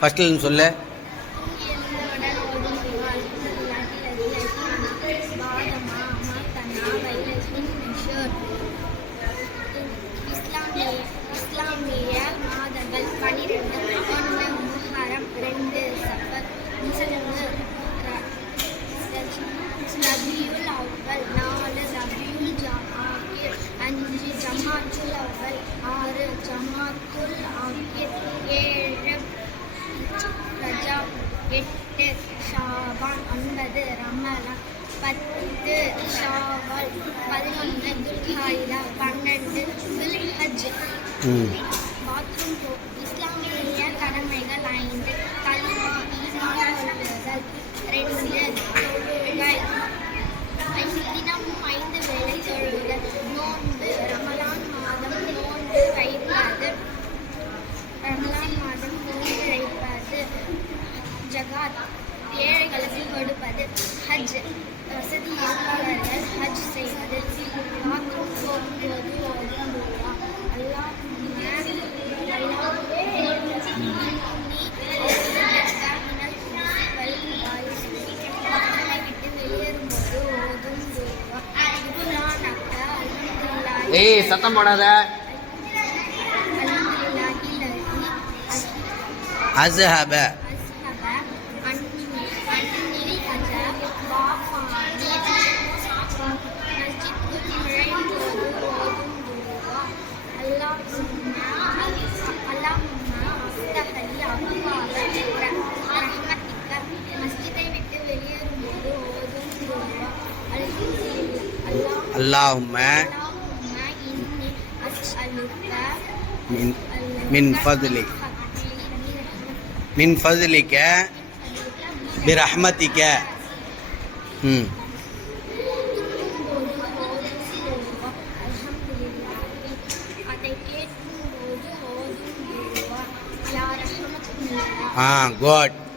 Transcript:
ஃபஸ்ட்டில் சொல்ல இஸ்லாமிய மாதங்கள் ரெண்டு நாலு ஜமாத்துல் அவ்வல் ஆறு ஜமாத்துல் ஷாபான் ஒன்பது ரமலான் பத்து ஷாவல் பதினொன்று துல்ஹாயிலா பன்னெண்டு துல்ஹஜ். பாத்ரூம் இஸ்லாமிய கடமைகள் ஐந்து கல்வி ஈமான் கொள்ளுதல் ரெண்டு தொழுகை ஐந்து தினமும் ஐந்து வேளை தொழுதல் நோன்பு ரமலான் மாதம் நோன்பு வைப்பது ரமலான் மாதம் நோன்பு வைப்பது ஜகாத். ஹஜ் வசதி இருப்பவர்கள் ஹஜ் செய்வது துவா அல்லாஹ் ஏய் சத்தம் போடாத. அஸ்ஹப. अल्लाह मिन फजली के मिन फजलिक हम्म। हाँ गॉड।